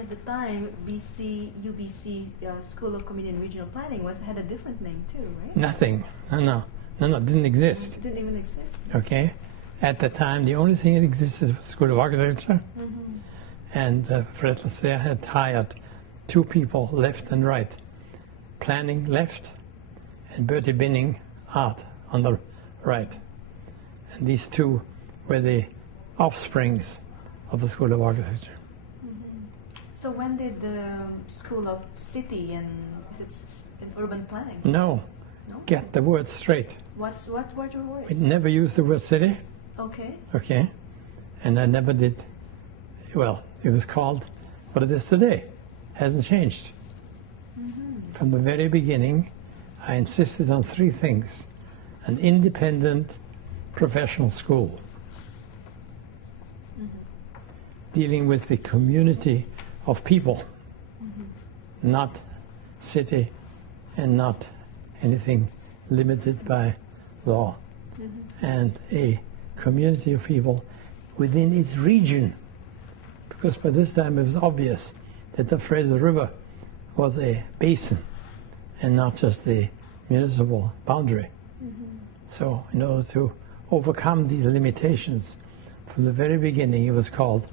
at the time, UBC School of Community and Regional Planning had a different name too, right? Nothing. No, didn't exist. It didn't even exist. Okay. At the time, the only thing that existed was School of Architecture, and Fred Lasserre had hired two people, left and right. Planning left, and Bertie Binning, art, on the right. And these two were the offsprings of the School of Architecture. So when did the School of City and Urban Planning? No. Get the words straight. What were your words? We never used the word city. Okay. Okay. And I never did, well, it was called what it is today. Hasn't changed. From the very beginning, I insisted on three things. An independent professional school, dealing with the community of people, not city and not anything limited by law, and a community of people within its region, because by this time it was obvious that the Fraser River was a basin and not just a municipal boundary. So in order to overcome these limitations, from the very beginning it was called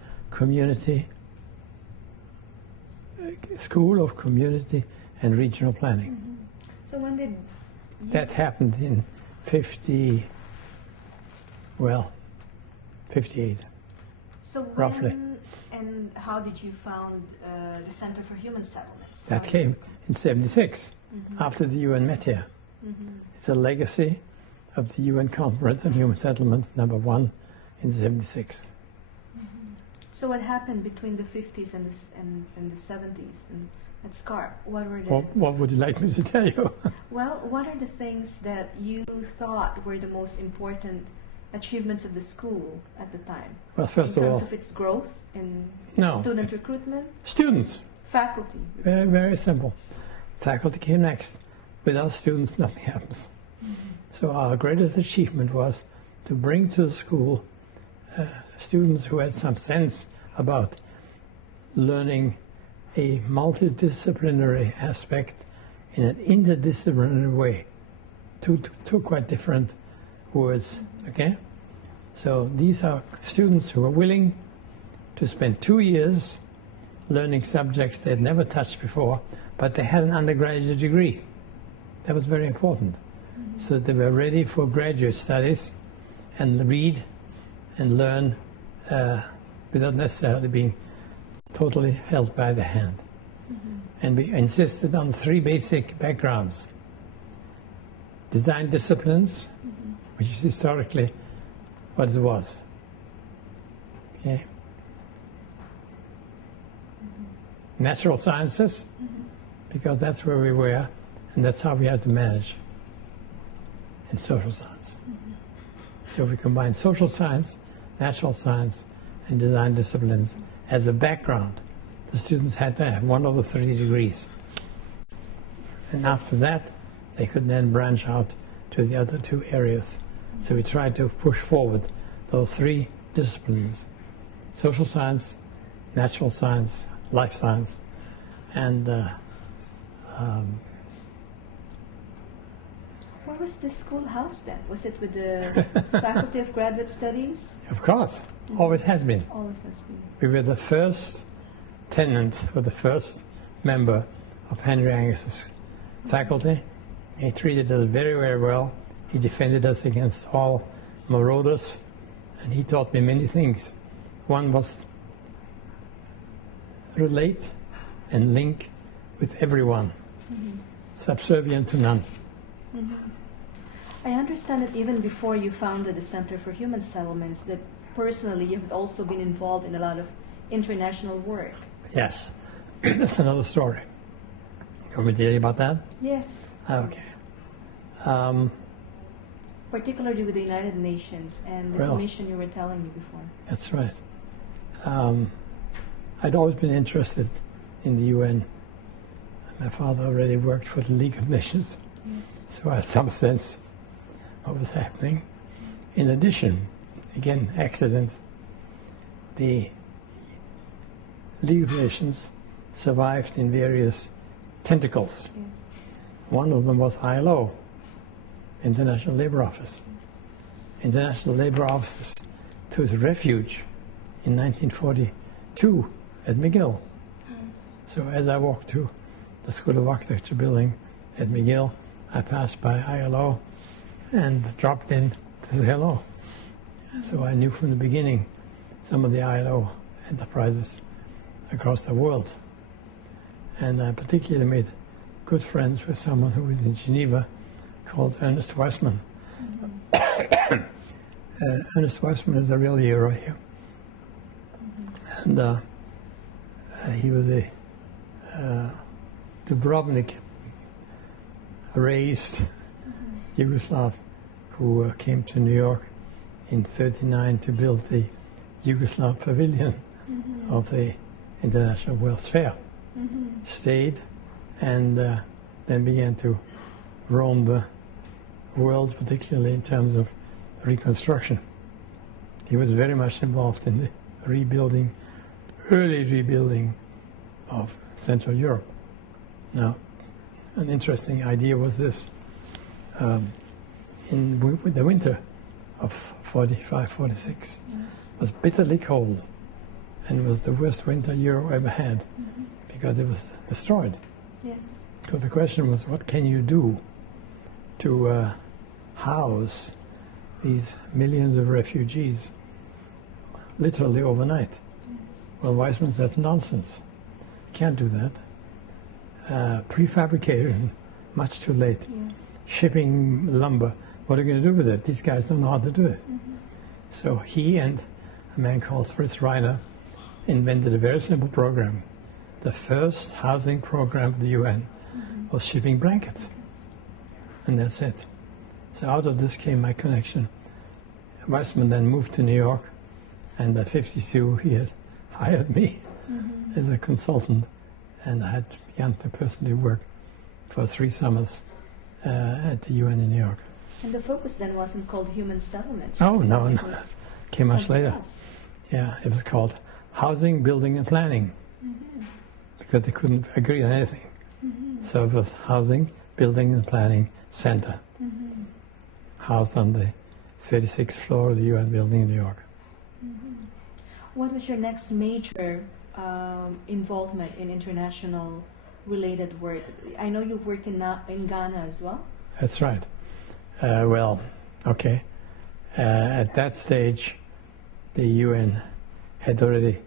School of Community and Regional Planning. So when did that happened in 58. So roughly. And how did you found the Center for Human Settlements? That came in 76, after the UN met here. It's a legacy of the UN Conference on Human Settlements, #1 in 76. So what happened between the 50s and the 70s at SCARP? What were the... What would you like me to tell you? Well, what are the things that you thought were the most important achievements of the school at the time? Well, first of all... In terms of its growth and student recruitment? Students. Faculty. Very, very simple. Faculty came next. Without students, nothing happens. So our greatest achievement was to bring to the school students who had some sense about learning a multidisciplinary aspect in an interdisciplinary way. Two quite different words, okay? So these are students who are willing to spend 2 years learning subjects they had never touched before, but they had an undergraduate degree. That was very important. So that they were ready for graduate studies and read and learn without necessarily being totally held by the hand. And we insisted on 3 basic backgrounds. Design disciplines, which is historically what it was. Okay. Natural sciences, because that's where we were, and that's how we had to manage. And social science. So we combined social science, natural science, and design disciplines as a background. The students had to have 1 of the 3 degrees. And after that, they could then branch out to the other 2 areas. So we tried to push forward those 3 disciplines: social science, natural science, life science, and where was this school housed then? Was it with the Faculty of Graduate Studies? Of course, always has been. Always has been. We were the first tenant, or the first member of Henry Angus's faculty. He treated us very, very well. He defended us against all marauders, and he taught me many things. One was relate and link with everyone, subservient to none. I understand that even before you founded the Center for Human Settlements, that personally you've also been involved in a lot of international work. Yes, that's another story. You want me to tell you about that? Yes. Okay. Particularly with the United Nations and the commission you were telling me before. That's right. I'd always been interested in the UN. My father already worked for the League of Nations, so I had some sense of what was happening. In addition, again, accident, the League of Nations survived in various tentacles. Yes. One of them was ILO, International Labour Office. Yes. International Labour Office took refuge in 1942 at McGill. Yes. So as I walked to the School of Architecture building at McGill, I passed by ILO and dropped in to say hello. So I knew from the beginning some of the ILO enterprises across the world. And I particularly made good friends with someone who was in Geneva called Ernest Weissman. Mm-hmm. Ernest Weissman is a real hero here. Mm-hmm. And he was a Dubrovnik raised Yugoslav who came to New York in '39 to build the Yugoslav pavilion of the International World's Fair. Stayed and then began to roam the world, particularly in terms of reconstruction. He was very much involved in the rebuilding, early rebuilding of Central Europe. Now, an interesting idea was this. In the winter of 45, 46, Yes. was bitterly cold and was the worst winter Europe ever had because it was destroyed. Yes. So the question was, what can you do to house these millions of refugees literally overnight? Yes. Well, Weissman said, nonsense. Can't do that. Prefabricated, much too late. Yes. Shipping lumber, what are you going to do with it? These guys don't know how to do it. So he and a man called Fritz Reiner invented a very simple program. The first housing program of the UN was shipping blankets. And that's it. So out of this came my connection. Weissman then moved to New York, and by '52 he had hired me as a consultant, and I had begun to personally work for 3 summers at the UN in New York. And the focus then wasn't called human settlements. Oh, right? no, It no. was Came much something later. else. Yeah, it was called Housing, Building and Planning, because they couldn't agree on anything. So it was Housing, Building and Planning Center, housed on the 36th floor of the UN building in New York. What was your next major involvement in international related work? I know you worked in Ghana as well. That's right. At that stage, the UN had already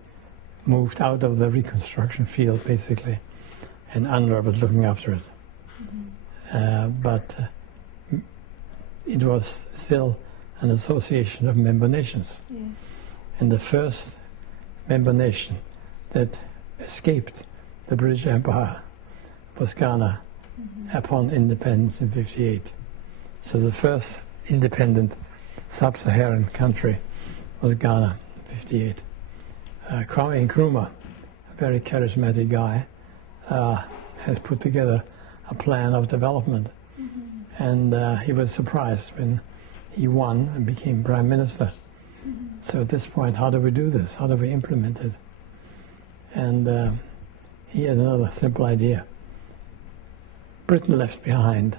moved out of the reconstruction field, basically, and UNRWA was looking after it. But it was still an association of member nations. Yes. And the first member nation that escaped the British Empire was Ghana upon independence in '58. So the first independent sub-Saharan country was Ghana in '58. Kwame Nkrumah, a very charismatic guy, had put together a plan of development. And he was surprised when he won and became prime minister. So at this point, how do we do this? How do we implement it? And he had another simple idea. Britain left behind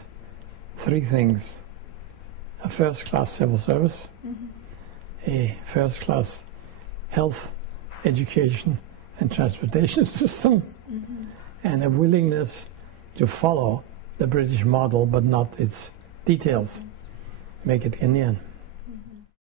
3 things: a first-class civil service, a first-class health, education, and transportation system, and a willingness to follow the British model, but not its details. Make it Ghanaian.